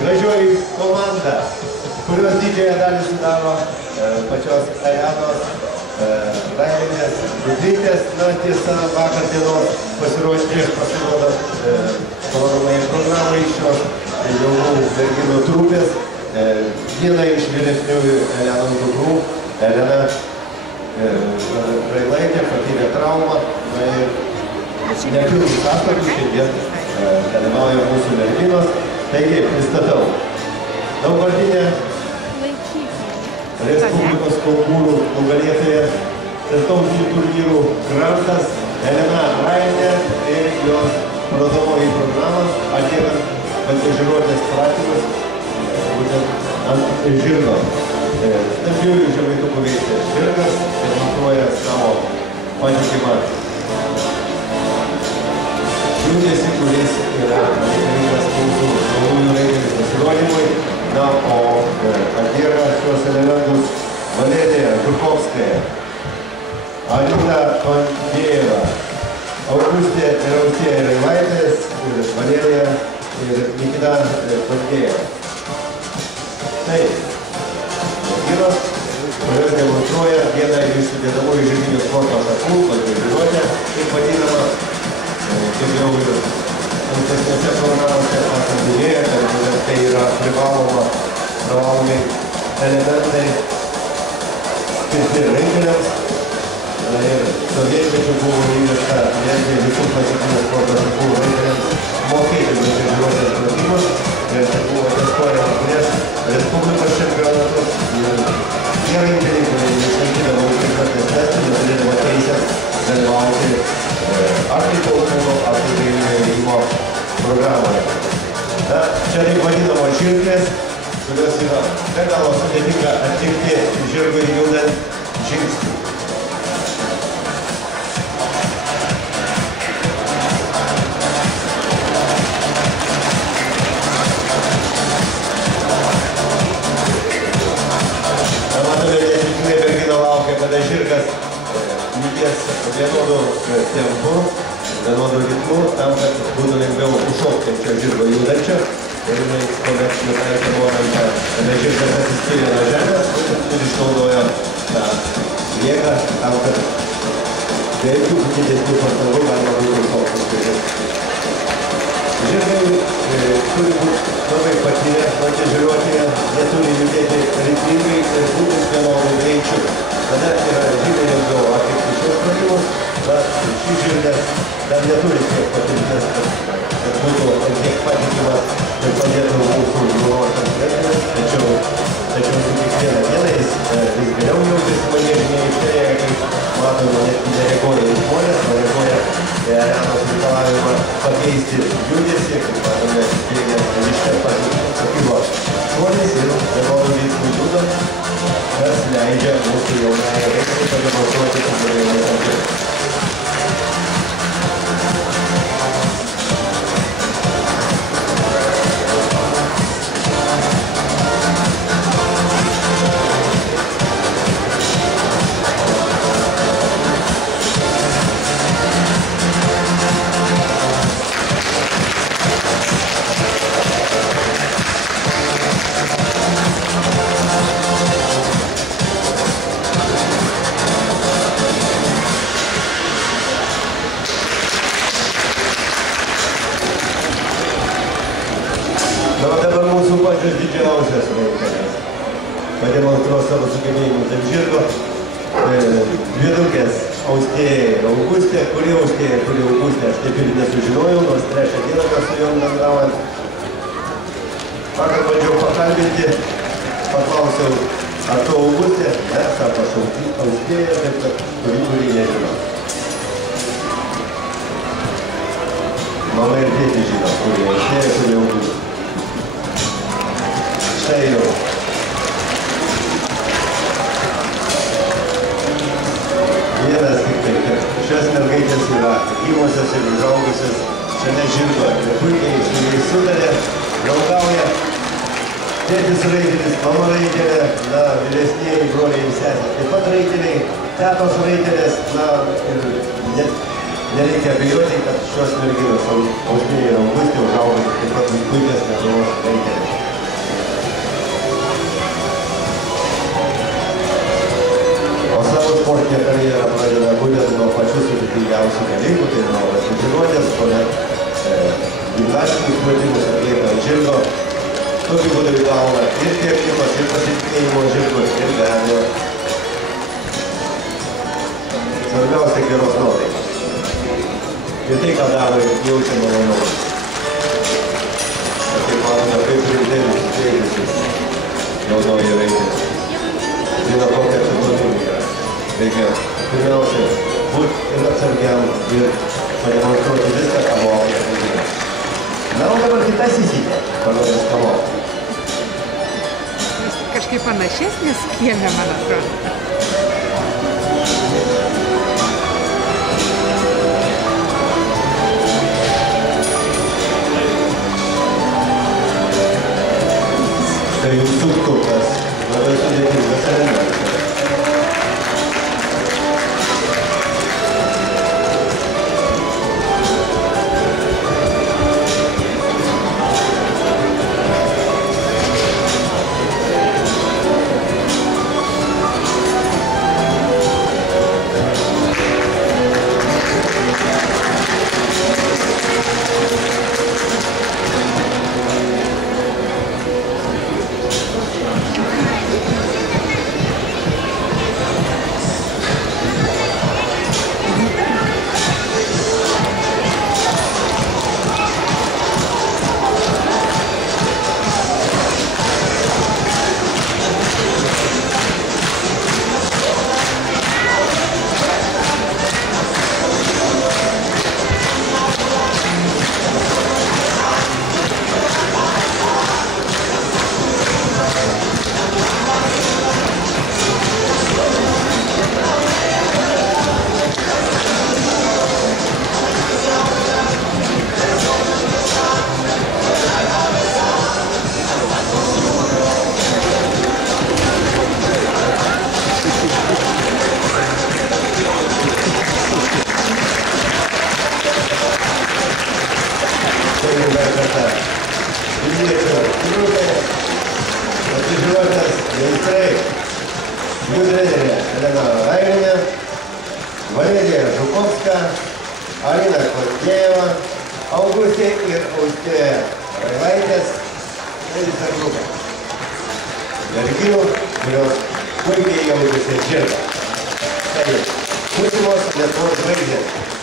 gražioji komanda, kurios didžiąją dalį sudaro pačios Elenos Raiminės Budrytės. Na, tiesa, vakar dienos prieš pasirodant pavaromąjį programą iš šios jaunų merginų trupės. Viena iš vyresniųjų Elenos dukrų, Elena Railaitė, patyrė traumą. Nepilnų sąstatų šiandien dalyvauja mūsų merginos. Taigi, pristatau. Daugvardinė Respublikos konkursų nugalėtoja tarptautinių turnyrų Grantas Elena Rainė ir jos parodomoji programa atliekant pasižiūrotės pratimus būtent ant žirgo. Stambiųjų žemaitukų veislės žirgas demonstruoja savo patikimą judesį, kuris yra reikalingas mūsų naujųjų raitelių pasirodymui. Na, o atlieka šios elementus Valerija Žukovskaja, Anita Tondėjeva, Augustė ir Austėja Railaitės, Valerija ir Nikita Tondėjeva. Tai merginos, kurios demonstruoja vieną iš sudėdamųjų žirginių sporto šakų, pasižiūrotę, kaip vadinama, kaip jau ir ankstesniuose programuose esam minėję, kad tai yra privalomi elementai skirti raiteliams. Ir sovietmečiu buvo įvesta netgi visų klasikinių sporto šakų raiteliams mokėti pasižiūrotės pratimus. Ir tai buvo testuojama prieš Respublikos čempionatus. Tie raiteliai, kurie išlaikydavo užtikrintas testų, neturėdavo teisės dalyvauti ar tai plaukimo, ar tai ėjimo programoje. Na, čia taip vadinamo žirklės, kurios yra be galo sudėtinga atlikti žirgui judant žingsnį. Matome, netikimai mergina laukia, kada žirgas judės vienodų tempų, vienodų ritmų, tam, kad būtų lengviau užšokti šio žirgo judančio. Ir jinai kuomet nutaikė momentą, kada žirgas atsiskyrė nuo žemės, ir išnaudojo tą jėgą tam, kad be jokių didesnių pastangų galima būtų užšokti. Žirgai turi būti labai patyrę, pasižiūrėti, neturi judėti ritmingai ir būtent vienodų greičių. Tada yra žymiai lengviau atlikti šios pratimus, bet šis žirgas dar neturi tiek patirties, kad būtų tiek patikimas ir padėtų mūsų nuolatams reikmės, tačiau su kiekviena diena jis vis geriau jaučiasi manėžinėje aikštėje, kaip matome, net nereaguoja į žmonės, nereaguoja Elenos reikalavimą pakeisti judesį, kaip matome, kiekvienas iš pakilo šuolis ir vienodų veiksmų judant, kas leidžia mūsų jaunąją veiksmų pademonstruoti sudarėjimą atlikti. Didžiausias reikalas pademonstruos savo sugebėjimus ant žirgo. Dvidukės Austėja ir Augustė. Kuri Austėja, kuri Augustė, aš taip ir nesužinojau, nors trečią dieną mes su jom bendraujant. Vakar bandžiau pakalbinti, paklausiau, ar to Augustė? Ne, sako, aš Austėja, taip kad kuri nežinau. Mama ir tėti žino, kuri Austėja, kuri Augustė. Štai jau. Vienas tik tai, kad šios mergaitės yra gyvosios ir užaugusios šalia žirgo. Ir puikiai su jais sutarė, draugauja. Tėtis raitelis, mama raitelė, na, vyresnieji broliai ir sesės. Taip pat raiteliai, tetos raitelės, na, ir nereikia abejoti, kad šios merginos Austėja ir Augustė užaugo taip pat puikias Lietuvos raitelės. tokiu būdu įgauna ir technikos, ir pasitikėjimo ženklus, ir be abejo. Svarbiausia geros nuotaikos. Ir tai, ką daro, jaučia malonumą. Aš taip manau, kaip rimtai nusiteikusi jaunoji raitė. Žino, kokia atsakomybė yra. Reikia pirmiausia būti ir atsargiam ir pademonstruoti viską, ką mokė. Na, o dabar kita sisitė, parodės ką mokė. Jis kažkaip panašesnis kieme, man atrodo. Tai jums suktukas, labai sudėtingas elementas. Jų trenerė Elena Raiminė, Valerija Žukovska, Alina Kortėjeva, Augustė ir Austėja Railaitės ir visa grupė. Merginų, kurios puikiai jautėsi žirga. Tai būsimos Lietuvos žvaigždės.